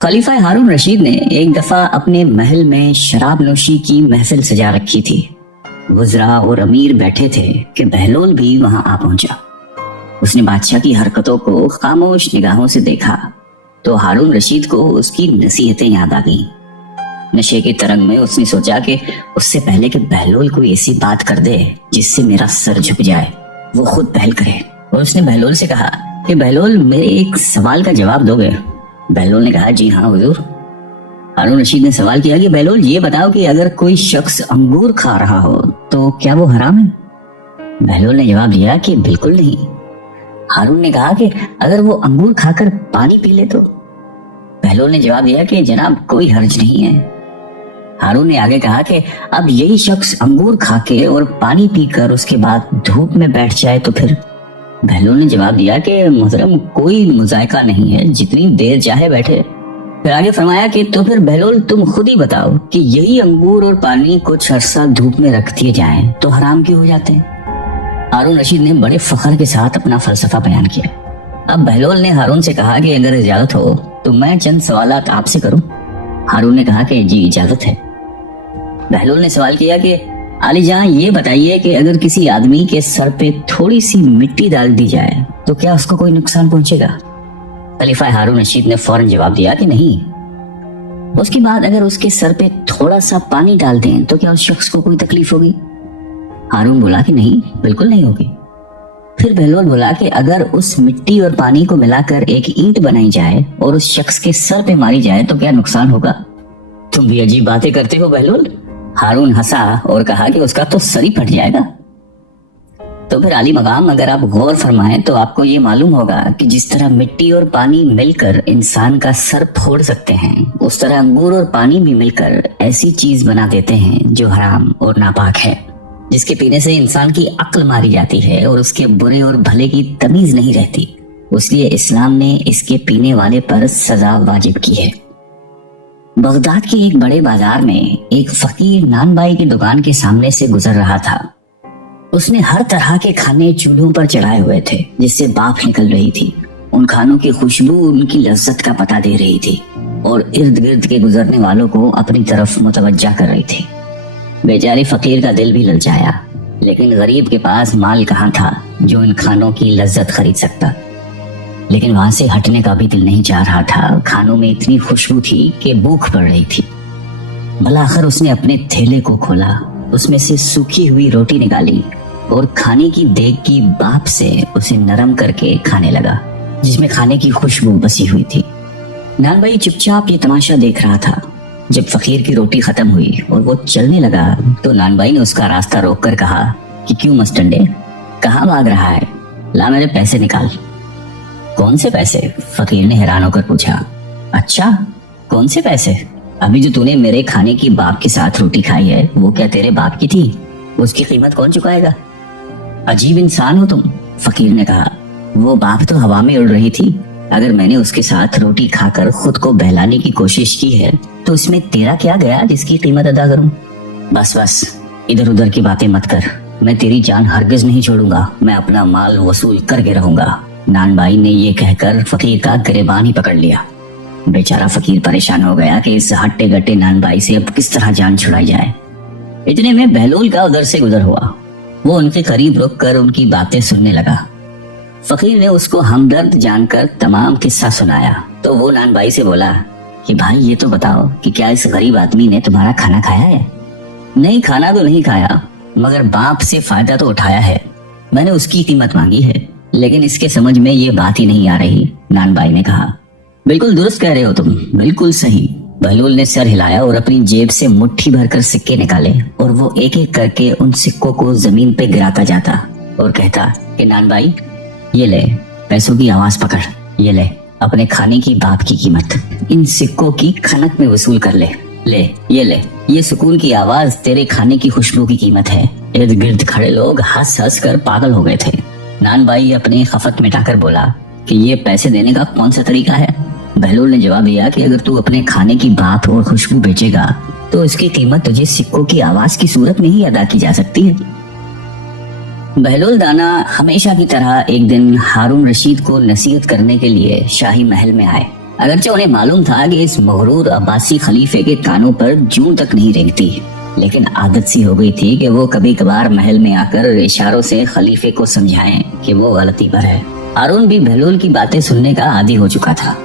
खलीफा हारून रशीद ने एक दफा अपने महल में शराब नोशी की महफिल सजा रखी थी। वज़रा और अमीर बैठे थे कि बहलोल भी वहां आ पहुंचा। उसने बादशाह की हरकतों को खामोश निगाहों से देखा तो हारून रशीद को उसकी नसीहतें याद आ गईं। नशे के तरंग में उसने सोचा कि उससे पहले कि बहलोल कोई ऐसी बात कर दे जिससे मेरा सर झुक जाए, वो खुद पहल करे। और उसने बहलोल से कहा कि बहलोल, मेरे एक सवाल का जवाब दोगे? बहलोल ने कहा, जी हाँ हुजूर। हारून रशीद ने सवाल किया कि बहलोल, ये बताओ कि अगर कोई शख्स अंगूर खा रहा हो तो क्या वो हराम है? बहलोल ने जवाब दिया कि बिल्कुल नहीं। हारून ने कहा कि अगर वो अंगूर खाकर पानी पी ले तो? बहलोल ने जवाब दिया कि जनाब कोई हर्ज नहीं है। हारून ने आगे कहा कि अब यही शख्स अंगूर खाके और पानी पीकर उसके बाद धूप में बैठ जाए तो फिर? बहलोल ने जवाब दिया कि मोहतरम कोई मुजायका नहीं है, जितनी देर चाहे बैठे। फिर आगे फरमाया कि तो फिर बहलोल तुम खुद ही बताओ कि यही अंगूर और पानी कुछ अरसा धूप में रख दिए जाएं तो हराम क्यों हो जाते हैं? हारून रशीद ने बड़े फख्र के साथ अपना फलसफा बयान किया। अब बहलोल ने हारून से कहा कि अगर इजाजत हो तो मैं चंद सवालात आपसे करूं। हारून ने कहा कि जी इजाजत है। बहलोल ने सवाल किया कि आली जहां ये बताइए कि अगर किसी आदमी के सर पे थोड़ी सी मिट्टी डाल दी जाए तो क्या उसको कोई नुकसान पहुंचेगा? खलीफा हारून रशीद ने फौरन जवाब दिया कि नहीं। उसके बाद अगर उसके सर पे थोड़ा सा पानी डाल दें तो क्या उस शख्स को कोई तकलीफ होगी? हारून बोला कि नहीं, बिल्कुल नहीं होगी। फिर बहलोल बोला कि अगर उस मिट्टी और पानी को मिलाकर एक ईंट बनाई जाए और उस शख्स के सर पे मारी जाए तो क्या नुकसान होगा? तुम भी अजीब बातें करते हो बहलोल। हारून हंसा और कहा कि उसका तो सर ही फट जाएगा। तो फिर आली मकाम, अगर आप गौर फरमाएं तो आपको ये मालूम होगा कि जिस तरह मिट्टी और पानी मिलकर इंसान का सर फोड़ सकते हैं, उस तरह अंगूर और पानी भी मिलकर ऐसी चीज बना देते हैं जो हराम और नापाक है, जिसके पीने से इंसान की अक्ल मारी जाती है और उसके बुरे और भले की तमीज नहीं रहती। इसलिए इस्लाम ने इसके पीने वाले पर सजा वाजिब की है। बगदाद के एक बड़े बाजार में एक फकीर नानबाई की दुकान के सामने से गुजर रहा था। उसने हर तरह के खाने चूल्हों पर चढ़ाए हुए थे जिससे भाप निकल रही थी। उन खानों की खुशबू उनकी लज्जत का पता दे रही थी और इर्द गिर्द के गुजरने वालों को अपनी तरफ मुतवज्जा कर रही थी। बेचारे फकीर का दिल भी ललचाया, लेकिन गरीब के पास माल कहाँ था जो इन खानों की लज्जत खरीद सकता। लेकिन वहां से हटने का भी दिल नहीं चाह रहा था। खानों में इतनी खुशबू थी कि भूख पड़ रही थी। भला आखिर उसने अपने थैले को खोला, उसमें से सूखी हुई रोटी निकाली और खाने की देग की भाप से उसे नरम करके खाने लगा, जिसमें खाने की खुशबू बसी हुई थी। नानबाई चुपचाप ये तमाशा देख रहा था। जब फकीर की रोटी खत्म हुई और वो चलने लगा तो नानबाई ने उसका रास्ता रोककर कहा कि क्यों मस्टंडे, कहाँ भाग रहा है? ला मेरे पैसे निकाल। कौन से पैसे? फकीर ने हैरान होकर पूछा। अच्छा, कौन से पैसे? अभी जो तूने मेरे खाने की बाप के साथ रोटी खाई है वो क्या तेरे बाप की थी? उसकी कीमत कौन चुकाएगा? अजीब इंसान हो तुम, फकीर ने कहा। वो बाप तो हवा में उड़ रही थी। अगर मैंने उसके साथ रोटी खाकर खुद को बहलाने की कोशिश की है तो इसमें तेरा क्या गया जिसकी कीमत अदा करूं? बस बस, इधर उधर की बातें मत कर। मैं तेरी जान हरगिज नहीं छोड़ूंगा। मैं अपना माल वसूल करके रहूंगा। नानबाई ने ये कहकर फकीर का गिरेबान ही पकड़ लिया। बेचारा फकीर परेशान हो गया कि इस हट्टे गट्टे नानबाई से अब किस तरह जान छुड़ाई जाए। इतने में बहलोल का उधर से गुजर हुआ। वो उनके करीब रुक कर उनकी बातें सुनने लगा। फकीर ने उसको हमदर्द जानकर तमाम किस्सा सुनाया तो वो नानबाई से बोला कि भाई ये तो बताओ कि क्या इस गरीब आदमी ने तुम्हारा खाना खाया है? नहीं, खाना तो नहीं खाया, मगर बाप से फायदा तो उठाया है। मैंने उसकी कीमत मांगी है, लेकिन इसके समझ में ये बात ही नहीं आ रही। नानबाई ने कहा, बिल्कुल दुरुस्त कह रहे हो तुम, बिल्कुल सही। बहलोल ने सर हिलाया और अपनी जेब से मुट्ठी भरकर सिक्के निकाले और वो एक एक करके उन सिक्कों को जमीन पे गिराता जाता और कहता कि नानबाई, ये ले पैसों की आवाज पकड़, ये ले अपने खाने की बाप की कीमत, इन सिक्कों की खनक में वसूल कर ले। ले, ये सुकून की आवाज तेरे खाने की खुशबू की कीमत है। इर्द गिर्द खड़े लोग हंस हंस कर पागल हो गए थे। नानबाई अपनी खफत मिटाकर बोला कि ये पैसे देने का कौन सा तरीका है? बहलोल ने जवाब दिया कि अगर तू अपने खाने की बात और खुशबू बेचेगा तो इसकी कीमत तुझे सिक्कों की आवाज की सूरत में ही अदा की जा सकती है। बहलोल दाना हमेशा की तरह एक दिन हारून रशीद को नसीहत करने के लिए शाही महल में आए। अगरचे उन्हें मालूम था कि इस मगरूर अब्बासी खलीफे के कानों पर जूं तक नहीं रेंगती, लेकिन आदत सी हो गई थी कि वो कभी कभार महल में आकर इशारों से खलीफे को समझाएं कि वो गलती पर है। हारून भी बहलोल की बातें सुनने का आदी हो चुका था।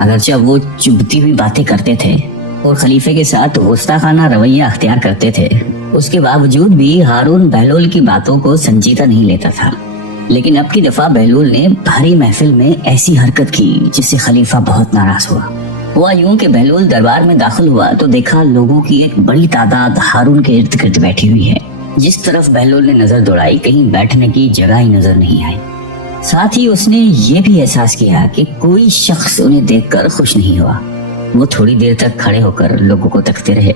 अगरचे वो चुभती हुई बातें करते थे और खलीफे के साथ गुस्ताखाना रवैया अख्तियार करते थे, उसके बावजूद भी हारून बहलोल की बातों को संजीदा नहीं लेता था। लेकिन अब की दफा बहलोल ने भारी महफिल में ऐसी हरकत की जिससे खलीफा बहुत नाराज हुआ यूं कि बहलोल दरबार में दाखिल हुआ तो देखा लोगों की एक बड़ी तादाद हारून के इर्द गिर्द बैठी हुई है। जिस तरफ बहलोल ने नजर दौड़ाई कहीं बैठने की जगह ही नजर नहीं आई। साथ ही उसने ये भी एहसास किया कि कोई शख्स उन्हें देखकर खुश नहीं हुआ। वो थोड़ी देर तक खड़े होकर लोगों को तकते रहे,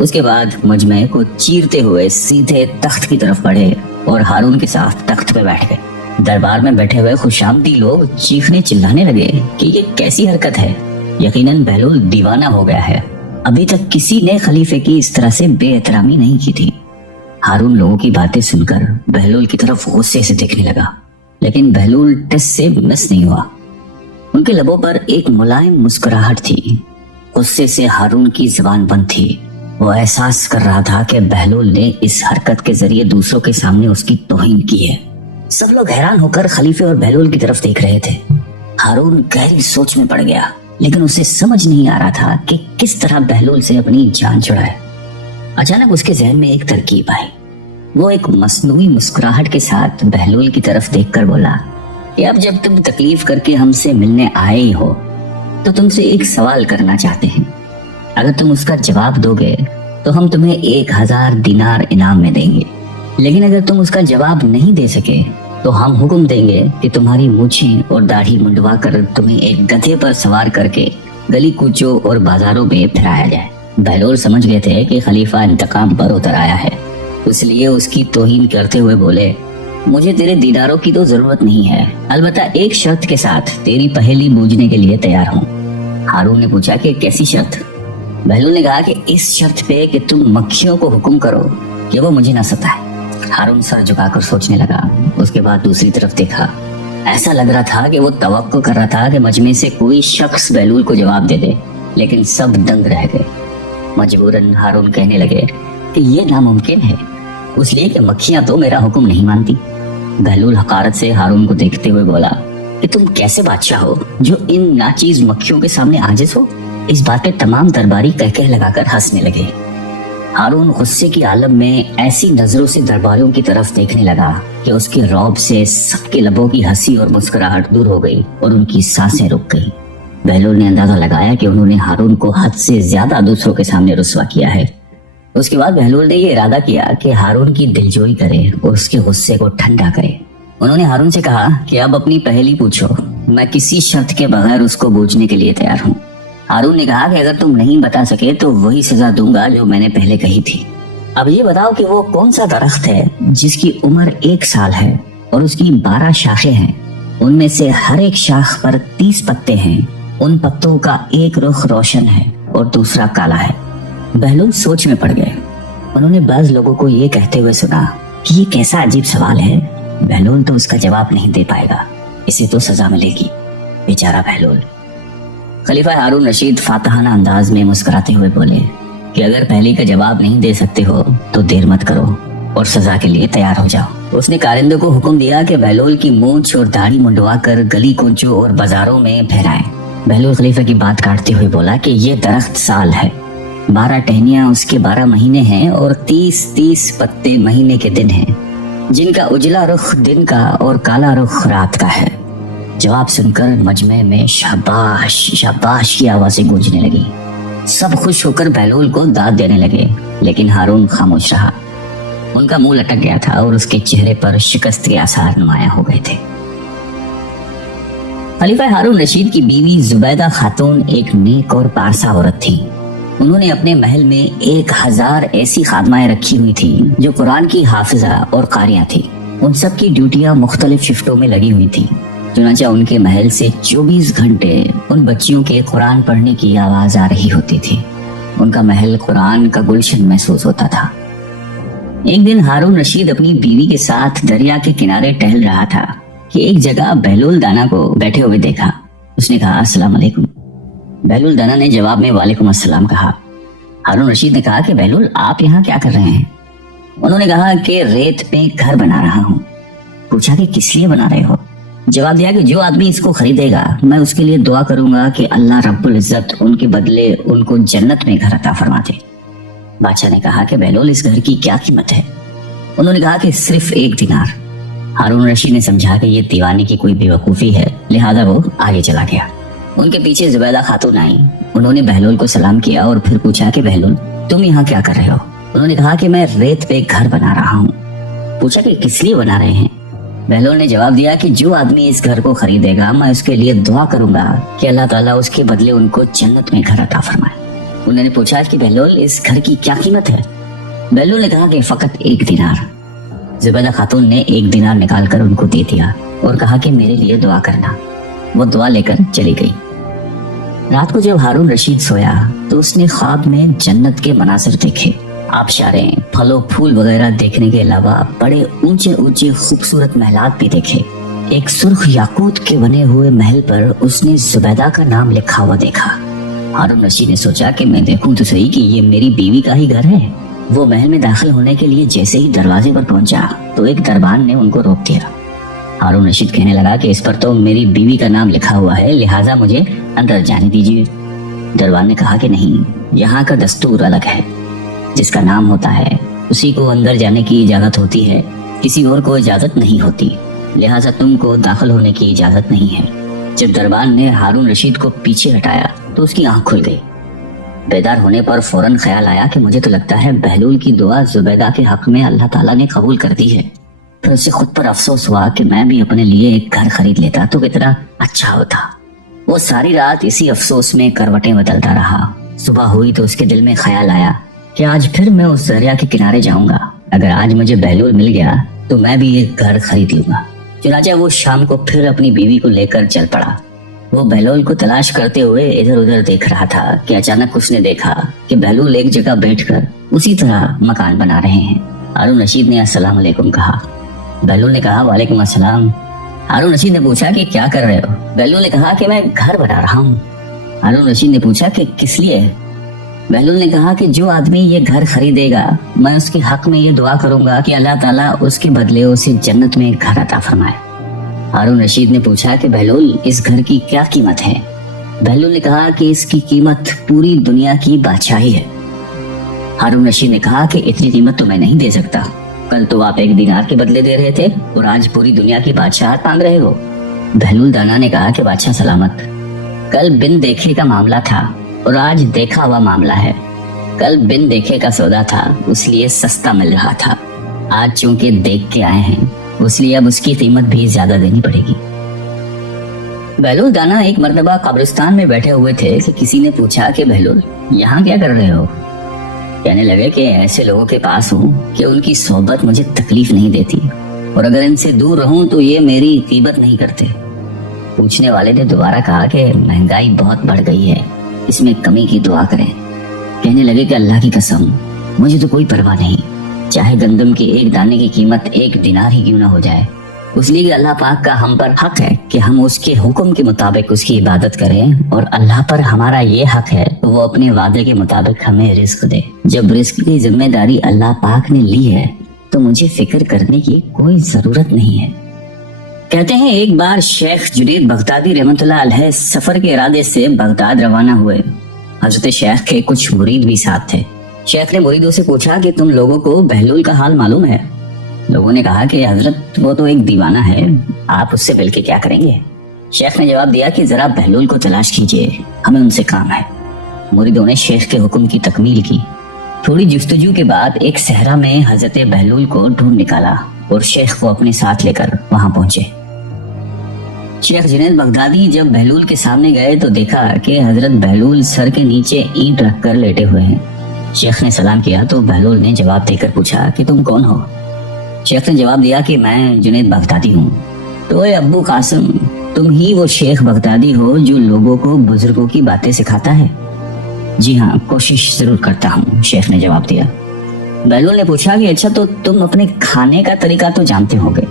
उसके बाद मजमे को चीरते हुए सीधे तख्त की तरफ बढ़े और हारून के साथ तख्त पे बैठ गए। दरबार में बैठे हुए खुशामदी लोग चीखने चिल्लाने लगे कि ये कैसी हरकत है, यकीनन बहलोल दीवाना हो गया है। अभी तक किसी ने खलीफे की इस तरह से बेएहतरामी नहीं की थी। हारून लोगों की बातें सुनकर बहलोल की तरफ गुस्से से देखने लगा, लेकिन बहलोल टस से मिस नहीं हुआ। उनके लबों पर एक मुलायम मुस्कुराहट थी। गुस्से से हारून की जुबान बंद थी। वो एहसास कर रहा था कि बहलोल ने इस हरकत के जरिए दूसरों के सामने उसकी तौहीन की है। सब लोग हैरान होकर खलीफे और बहलोल की तरफ देख रहे थे। हारून गहरी सोच में पड़ गया, लेकिन उसे समझ नहीं आ रहा था कि किस तरह बहलोल से अपनी जान छुड़ाए। अचानक उसके जहन में एक तरकीब आई। वो एक मसनूई मुस्कुराहट के साथ बहलोल की तरफ देखकर बोला कि अब जब तुम तकलीफ करके हमसे मिलने आए ही हो तो तुमसे एक सवाल करना चाहते हैं। अगर तुम उसका जवाब दोगे तो हम तुम्हें 1000 दिनार इनाम में देंगे, लेकिन अगर तुम उसका जवाब नहीं दे सके तो हम हुक्म देंगे कि तुम्हारी मूछें और दाढ़ी मुंडवा कर तुम्हें एक गधे पर सवार करके गली कूचों और बाजारों में फिराया जाए। बहलोल समझ गए थे कि खलीफा इंतकाम पर उतर आया है, इसलिए उसकी तौहीन करते हुए बोले, मुझे तेरे दीदारों की तो जरूरत नहीं है, अलबत्ता एक शर्त के साथ तेरी पहेली बूझने के लिए तैयार हूँ। हारून ने पूछा कि कैसी शर्त? बहलोल ने कहा कि इस शर्त पे कि तुम मक्खियों को हुक्म करो कि वो मुझे न सताए। हारून सर झुकाकर सोचने लगा, उसके बाद दूसरी तरफ देखा। ऐसा लग रहा था कि वो तवक्को कर रहा था कि मजमे से कोई शख्स बहलोल को जवाब दे दे, लेकिन सब दंग रह गए। मजबूरन हारून कहने लगे कि ये नामुमकिन है, इसलिए कि मक्खियां तो मेरा हुक्म नहीं मानती। बहलोल हकारत से हारून को देखते हुए बोला कि तुम कैसे बादशाह हो जो इन नाचीज मक्खियों के सामने आजिज हो। इस बात पे तमाम दरबारी कहकह लगाकर हंसने लगे। हारून गुस्से की आलम में ऐसी नजरों से दरबारियों की तरफ देखने लगा कि उसके रौब से सबके लबों की हंसी और मुस्कुराहट दूर हो गई और उनकी सांसें रुक गई। बहलोल ने अंदाजा लगाया कि उन्होंने हारून को हद से ज्यादा दूसरों के सामने रुस्वा किया है। उसके बाद बहलोल ने ये इरादा किया कि हारून की दिलजोई करे और उसके गुस्से को ठंडा करे। उन्होंने हारून से कहा कि अब अपनी पहेली पूछो, मैं किसी शर्त के बगैर उसको बूझने के लिए तैयार हूँ। हारून ने कहा कि अगर तुम नहीं बता सके तो वही सजा दूंगा जो मैंने पहले कही थी। अब ये बताओ कि वो कौन सा दरख्त है जिसकी उम्र 1 साल है और उसकी 12 शाखें हैं। उनमें से हर एक शाख पर 30 पत्ते हैं। उन पत्तों का एक रुख रोशन है और दूसरा काला है। बहलोल सोच में पड़ गए। उन्होंने बाज लोगों को ये कहते हुए सुना कि ये कैसा अजीब सवाल है, बहलोल तो उसका जवाब नहीं दे पाएगा, इसे तो सजा मिलेगी। बेचारा बहलोल। खलीफा हारून रशीद फातहाना अंदाज में मुस्कुराते हुए बोले कि अगर पहले का जवाब नहीं दे सकते हो तो देर मत करो और सजा के लिए तैयार हो जाओ। उसने कारिंदे को हुक्म दिया कि बहलोल की मूंछ और दाढ़ी मुंडवा कर गली कूचों और बाजारों में फहराएं। बहलोल खलीफा की बात काटते हुए बोला कि ये दरख्त साल है, 12 टहनियां उसके 12 महीने हैं और 30-30 पत्ते महीने के दिन हैं, जिनका उजला रुख दिन का और काला रुख रात का है। जवाब सुनकर मजमे में शाबाश शाबाश की आवाजें गूंजने लगी। सब खुश होकर बहलोल को दाद देने लगे, लेकिन हारून खामोश रहा। उनका मुंह लटक गया था और उसके चेहरे पर शिकस्त के आसार नुमाया हो गए थे। खलीफा हारून रशीद की बीवी जुबैदा खातून एक नेक और पारसा औरत थी। उन्होंने अपने महल में 1000 ऐसी खादमाएं रखी हुई थी जो कुरान की हाफिजा और कारियां थी। उन सब की ड्यूटियां मुख्तलिफ शिफ्टों में लगी हुई थी। चुनांचे उनके महल से 24 घंटे उन बच्चियों के कुरान पढ़ने की आवाज आ रही होती थी। उनका महल कुरान का गुलशन महसूस होता था। एक दिन हारून रशीद अपनी बीवी के साथ दरिया के किनारे टहल रहा था कि एक जगह बहलोल दाना को बैठे हुए देखा। उसने कहा, अस्सलाम वालेकुम। बहलूल दाना ने जवाब में वालेकुम अस्सलाम कहा। हारून रशीद ने कहा कि बहलूल आप यहाँ क्या कर रहे हैं? उन्होंने कहा कि रेत पे घर बना रहा हूँ। पूछा कि किस लिए बना रहे हो? जवाब दिया कि जो आदमी इसको खरीदेगा मैं उसके लिए दुआ करूंगा कि अल्लाह रब्बुल इज्जत उनके बदले उनको जन्नत में घर अता फरमा दे। बादशाह ने कहा कि बहलूल इस घर की क्या कीमत है? उन्होंने कहा कि सिर्फ 1 दिनार। हारून रशीद ने समझा कि ये दीवाने की कोई बेवकूफी है, लिहाजा वो आगे चला गया। उनके पीछे जुबैदा खातून आई। उन्होंने बहलूल को सलाम किया और फिर पूछा कि बहलूल तुम यहाँ क्या कर रहे हो? उन्होंने कहा कि मैं रेत पे घर बना रहा हूँ। पूछा कि किस लिए बना रहे हैं? बहलूल ने जवाब दिया कि जो आदमी इस घर को खरीदेगा मैं उसके लिए दुआ करूंगा कि अल्लाह ताला उसके बदले उनको जन्नत में घर अता फरमाए। उन्होंने पूछा कि बहलूल इस घर की क्या कीमत है? बहलूल ने कहा कि फकत 1 दिनार। जुबैदा खातून ने 1 दिनार निकाल कर उनको दे दिया और कहा कि मेरे लिए दुआ करना। वो दुआ लेकर चली गई। रात को जब हारून रशीद सोया तो उसने ख्वाब में जन्नत के मनासिर देखे। आबशारें, फलों फूल वगैरह देखने के अलावा बड़े ऊंचे ऊंचे खूबसूरत महलात भी देखे। एक सुर्ख याकूत के बने हुए महल पर उसने जुबैदा का नाम लिखा हुआ देखा। हारून रशीद ने सोचा कि मैं देखूं तो सही कि ये मेरी बीवी का ही घर है। वो महल में दाखिल होने के लिए जैसे ही दरवाजे पर पहुंचा तो एक दरबान ने उनको रोक दिया। हारून रशीद कहने लगा कि इस पर तो मेरी बीवी का नाम लिखा हुआ है, लिहाजा मुझे अंदर जाने दीजिए। दरबान ने कहा कि नहीं, यहाँ का दस्तूर अलग है। जिसका नाम होता है उसी को अंदर जाने की इजाजत होती है, किसी और को इजाजत नहीं होती, लिहाजा तुमको दाखिल होने की इजाजत नहीं है। जब दरबान ने हारून रशीद को पीछे हटाया तो उसकी आंख खुल गई। बेदार होने पर फौरन ख्याल आया कि मुझे तो लगता है बहलूल की दुआ जुबैदा के हक में अल्लाह ताला ने कबूल कर दी है। फिर उसे खुद पर अफसोस हुआ कि मैं भी अपने लिए एक घर खरीद लेता तो कितना अच्छा होता। वो सारी रात इसी अफसोस में करवटें बदलता रहा। सुबह हुई तो उसके दिल में ख्याल आया कि आज फिर मैं उस दरिया के किनारे जाऊंगा। अगर आज मुझे बहलूल मिल गया तो मैं भी एक घर खरीद लूंगा। चुनांचे वो शाम को फिर अपनी बीवी को लेकर चल पड़ा। वो बहलूल को तलाश करते हुए इधर उधर देख रहा था कि अचानक उसने देखा कि बहलूल एक जगह बैठकर उसी तरह मकान बना रहे हैं। हारून रशीद ने अस्सलाम वालेकुम कहा। बहलूल ने कहा वालेकुम अस्सलाम। हारून रशीद ने पूछा कि क्या कर रहे हो? बहलूल ने कहा कि मैं घर बना रहा हूँ। हारून रशीद ने पूछा कि किस लिए? बहलूल ने कहा कि जो आदमी ये घर खरीदेगा मैं उसके हक में ये दुआ करूंगा कि अल्लाह ताला उसके बदले उसे जन्नत में घर अता फरमाए। हारून रशीद ने पूछा कि बहलूल इस घर की क्या कीमत है? बहलूल ने कहा कि इसकी कीमत पूरी दुनिया की बादशाही है। हारून रशीद ने कहा कि इतनी कीमत तो मैं नहीं दे सकता। कल तो आप 1 दिनार के बदले दे रहे थे और आज पूरी दुनिया की बादशाहत मांग रहे हो। बहलूल दाना ने कहा कि बादशाह सलामत, कल बिन देखे का मामला था और आज देखा हुआ मामला है। कल बिन देखे का सौदा था इसलिए सस्ता मिल रहा था, आज चूंकि देख के आए हैं इसलिए अब उसकी कीमत भी ज्यादा देनी पड़ेगी। बहलूल दाना एक मर्तबा कब्रिस्तान में बैठे हुए थे कि किसी ने पूछा कि बहलूल यहाँ क्या कर रहे हो? कहने लगे कि ऐसे लोगों के पास हूँ कि उनकी सोहबत मुझे तकलीफ नहीं देती और अगर इनसे दूर रहूं तो ये मेरी कीमत नहीं करते। पूछने वाले ने दोबारा कहा कि महंगाई बहुत बढ़ गई है, इसमें कमी की दुआ करें। कहने लगे कि अल्लाह की कसम मुझे तो कोई परवाह नहीं, चाहे गंदम के एक दाने की कीमत 1 दिनार ही क्यों ना हो जाए, इसलिए कि अल्लाह पाक का हम पर हक है कि हम उसके हुक्म के मुताबिक उसकी इबादत करें और अल्लाह पर हमारा ये हक है तो वो अपने वादे के मुताबिक हमें रिस्क दे। जब रिस्क की जिम्मेदारी अल्लाह पाक ने ली है तो मुझे फिक्र करने की कोई जरूरत नहीं है। कहते हैं एक बार शेख जुनैद बगदादी रहमतुल्लाह अलैह सफर के इरादे से बगदाद रवाना हुए। हजरत शेख के कुछ मुरीद भी साथ थे। शेख ने मुरीदों से पूछा कि तुम लोगों को बहलूल का हाल मालूम है? लोगों ने कहा कि हजरत वो तो एक दीवाना है, आप उससे मिलके क्या करेंगे? शेख ने जवाब दिया कि जरा बहलूल को तलाश कीजिए, हमें उनसे काम है। मुरीदों ने शेख के हुक्म की तकमील की। थोड़ी जुस्तजू के बाद एक सहरा में हजरत बहलूल को ढूंढ निकाला और शेख को अपने साथ लेकर वहां पहुंचे। शेख जुनैद बगदादी जब बहलूल के सामने गए तो देखा कि हजरत बहलूल सर के नीचे ईंट रखकर लेटे हुए हैं। शेख ने सलाम किया तो बहलूल ने जवाब देकर पूछा कि तुम कौन हो? शेख ने जवाब दिया कि मैं जुनैद बगदादी हूँ। तो अब्बू कासिम, तुम ही वो शेख बगदादी हो जो लोगों को बुजुर्गों की बातें सिखाता है? जी हाँ, कोशिश जरूर करता हूँ, शेख ने जवाब दिया। बहलूल ने पूछा कि अच्छा तो तुम अपने खाने का तरीका तो जानते होगे?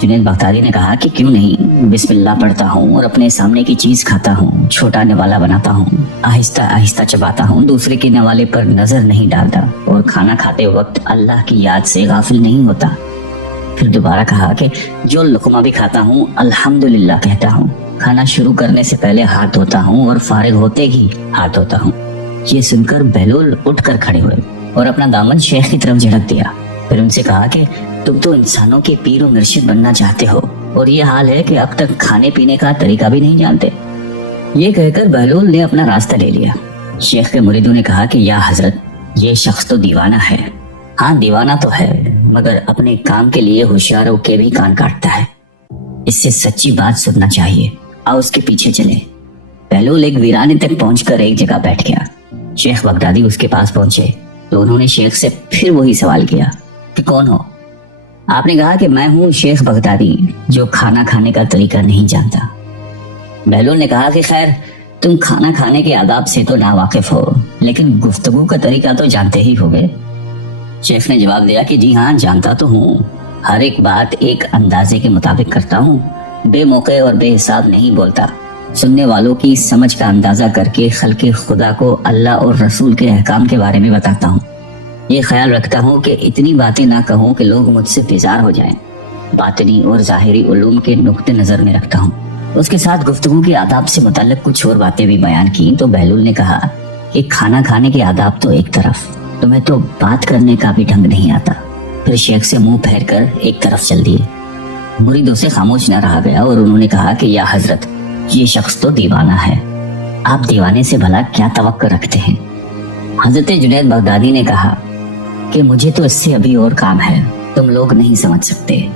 जुनैद बगदादी ने कहा कि क्यों नहीं, बिस्मिल्लाह पढ़ता हूँ और अपने सामने की चीज खाता हूँ, छोटा निवाला बनाता हूँ, आहिस्ता आहिस्ता चबाता हूँ, दूसरे के निवाले पर नजर नहीं डालता और खाना खाते वक्त अल्लाह की याद से गाफिल नहीं होता। फिर दोबारा कहा कि जो लुकमा भी खाता हूँ अल्हम्दुलिल्लाह कहता हूँ, खाना शुरू करने से पहले हाथ धोता हूँ और फारिग होते ही हाथ धोता हूँ। ये सुनकर बहलोल उठकर खड़े हुए और अपना दामन शेख की तरफ झड़क दिया। फिर उनसे कहा कि तुम तो इंसानों के पीर और मुर्शिद बनना चाहते हो और ये हाल है कि अब तक खाने पीने का तरीका भी नहीं जानते। ये कहकर बहलोल ने अपना रास्ता ले लिया। शेख के मुरीदों ने कहा कि या हजरत, ये शख्स तो दीवाना है। हाँ दीवाना तो है, मगर अपने काम के लिए होशियारों के भी कान काटता है। इससे सच्ची बात सुनना चाहिए, आओ उसके पीछे चले। बहलोल एक वीराने तक पहुंचकर एक जगह बैठ गया। शेख बगदादी उसके पास पहुंचे तो उन्होंने शेख से फिर वही सवाल किया कि कौन हो। आपने कहा कि मैं हूँ शेख बगदादी, जो खाना खाने का तरीका नहीं जानता। बहलोल ने कहा कि खैर, तुम खाना खाने के आदाब से तो नावाकिफ हो, लेकिन गुफ्तगू का तरीका तो जानते ही होगे। शेख ने जवाब दिया कि जी हाँ, जानता तो हूँ। हर एक बात एक अंदाजे के मुताबिक करता हूँ, बेमौके और बेहिसाब नहीं बोलता। सुनने वालों की समझ का अंदाजा करके खल्के खुदा को अल्लाह और रसूल के अहकाम के बारे में बताता हूँ। ये ख्याल रखता हूँ कि इतनी बातें ना कहूँ कि लोग मुझसे बेजार हो जाएं। बातनी और जाहिरी उलूम के नुक्ते नजर में रखता हूँ। उसके साथ गुफ्तगू के आदाब से मुताल्लिक कुछ और बातें भी बयान की तो बहलोल ने कहा कि खाना खाने के आदाब तो एक तरफ, तुम्हें तो बात करने का भी ढंग नहीं आता। फिर शेख से मुंह फेर कर एक तरफ चल दिए। मुरीदों से खामोश न रहा गया और उन्होंने कहा कि या हजरत, ये शख्स तो दीवाना है, आप दीवाने से भला क्या तवक्को रखते हैं। हजरत जुनैद बगदादी ने कहा कि मुझे तो इससे अभी और काम है, तुम लोग नहीं समझ सकते।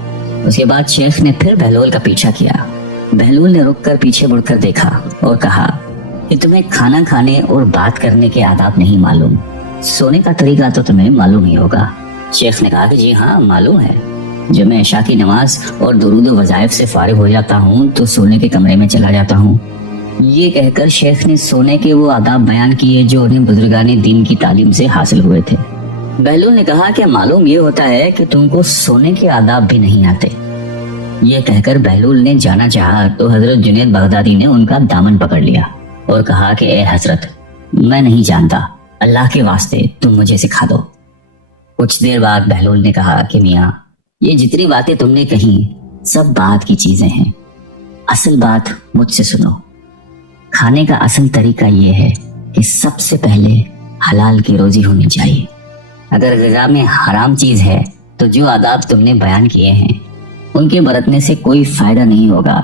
उसके बाद शेख ने फिर बहलोल का पीछा किया। बहलोल ने रुककर पीछे मुड़कर देखा और कहा कि तुम्हें खाना खाने और बात करने के आदाब नहीं मालूम, सोने का तरीका तो तुम्हें मालूम ही होगा। शेख ने कहा कि जी हाँ मालूम है, जब मैं इशा की नमाज और दुरूद व वज़ाइफ से फारिग हो जाता हूँ तो सोने के कमरे में चला जाता हूँ। ये कहकर शेख ने सोने के वो आदाब बयान किए जो उन्हें बुजुर्गाने दीन की तालीम से हासिल हुए थे। बहलोल ने कहा कि मालूम ये होता है कि तुमको सोने के आदाब भी नहीं आते। ये कहकर बहलोल ने जाना चाहा तो हजरत जुनैद बगदादी ने उनका दामन पकड़ लिया और कहा कि ए हजरत, मैं नहीं जानता, अल्लाह के वास्ते तुम मुझे सिखा दो। कुछ देर बाद बहलोल ने कहा कि मियाँ, ये जितनी बातें तुमने कही सब बात की चीजें हैं, असल बात मुझसे सुनो। खाने का असल तरीका ये है कि सबसे पहले हलाल की रोजी होनी चाहिए। अगर ग़िज़ा में हराम चीज है तो जो आदाब तुमने बयान किए हैं उनके बरतने से कोई फायदा नहीं होगा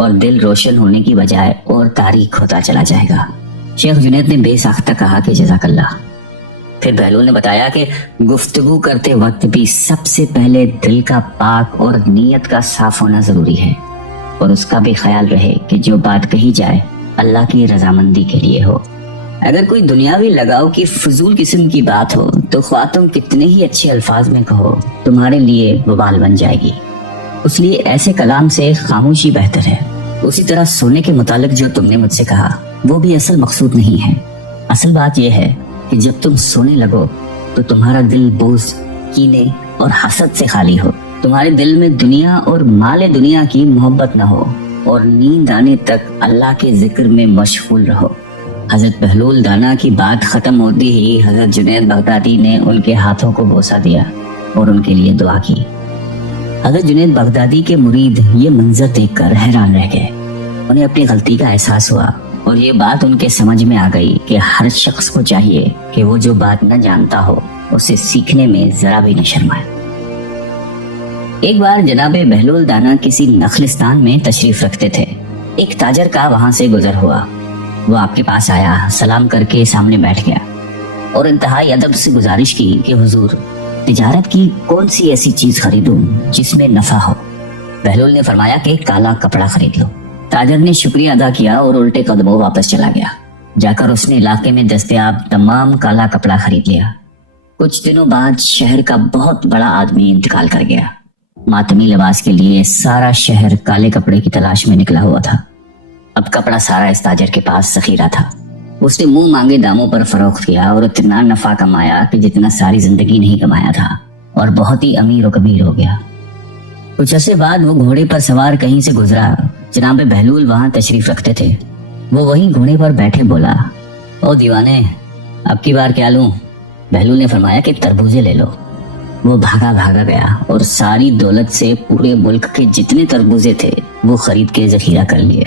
और दिल रोशन होने की बजाय और तारीख होता चला जाएगा। शेख जुनैद ने बेसाख्ता कहा कि जज़ाकल्लाह। फिर बहलोल ने बताया कि गुफ्तगू करते वक्त भी सबसे पहले दिल का पाक और नीयत का साफ होना जरूरी है और उसका भी ख्याल रहे कि जो बात कही जाए अल्लाह की रजामंदी के लिए हो। अगर कोई दुनियावी लगाव की फजूल किस्म की बात हो तो ख्वाह तुम कितने ही अच्छे अल्फाज में कहो, तुम्हारे लिए वबाल बन जाएगी। इसलिए ऐसे कलाम से खामोशी बेहतर है। उसी तरह सोने के मुतालिक जो तुमने मुझसे कहा वो भी असल मकसूद नहीं है। असल बात यह है कि जब तुम सोने लगो तो तुम्हारा दिल बोझ, कीने और हसद से खाली हो, तुम्हारे दिल में दुनिया और माले दुनिया की मोहब्बत न हो और नींद आने तक अल्लाह के जिक्र में मशगूल रहो। हजरत बहलोल दाना की बात खत्म होती ही हजरत जुनैद बगदादी ने उनके हाथों को बोसा दिया और उनके लिए दुआ की। हजरत जुनैद बगदादी के मुरीद ये मंजर देखकर हैरान रह गए। उन्हें अपनी गलती का एहसास हुआ और ये बात उनके समझ में आ गई कि हर शख्स को चाहिए कि वो जो बात न जानता हो उसे सीखने में जरा भी न शर्माए। एक बार जनाबे बहलोल दाना किसी नखलिस्तान में तशरीफ रखते थे। एक ताजर का वहां से गुजर हुआ। वो आपके पास आया, सलाम करके सामने बैठ गया और इंतहाई अदब से गुजारिश की कि हुजूर, तिजारत की कौन सी ऐसी चीज खरीदूं जिसमें नफा हो। बहलोल ने फरमाया कि काला कपड़ा खरीद लो। ताजर ने शुक्रिया अदा किया और उल्टे कदमों वापस चला गया। जाकर उसने इलाके में दस्तयाब तमाम काला कपड़ा खरीद लिया। कुछ दिनों बाद शहर का बहुत बड़ा आदमी इंतकाल कर गया। मातमी लिबास के लिए सारा शहर काले कपड़े की तलाश में निकला हुआ था। अब कपड़ा सारा इस ताजर के पास ज़ख़ीरा था। उसने मुंह मांगे दामों पर फरोख्त किया और इतना नफा कमाया कि जितना सारी जिंदगी नहीं कमाया था और बहुत ही अमीर और कबीर हो गया। कुछ अरसे बाद वो घोड़े पर सवार कहीं से गुजरा। जनाब बहलूल वहां तशरीफ रखते थे। वो वहीं घोड़े पर बैठे बोला, ओ दीवाने, अब की बार क्या लूं? बहलूल ने फरमाया कि तरबूजे ले लो। वो भागा भागा गया और सारी दौलत से पूरे मुल्क के जितने तरबूजे थे वो खरीद के जखीरा कर लिए।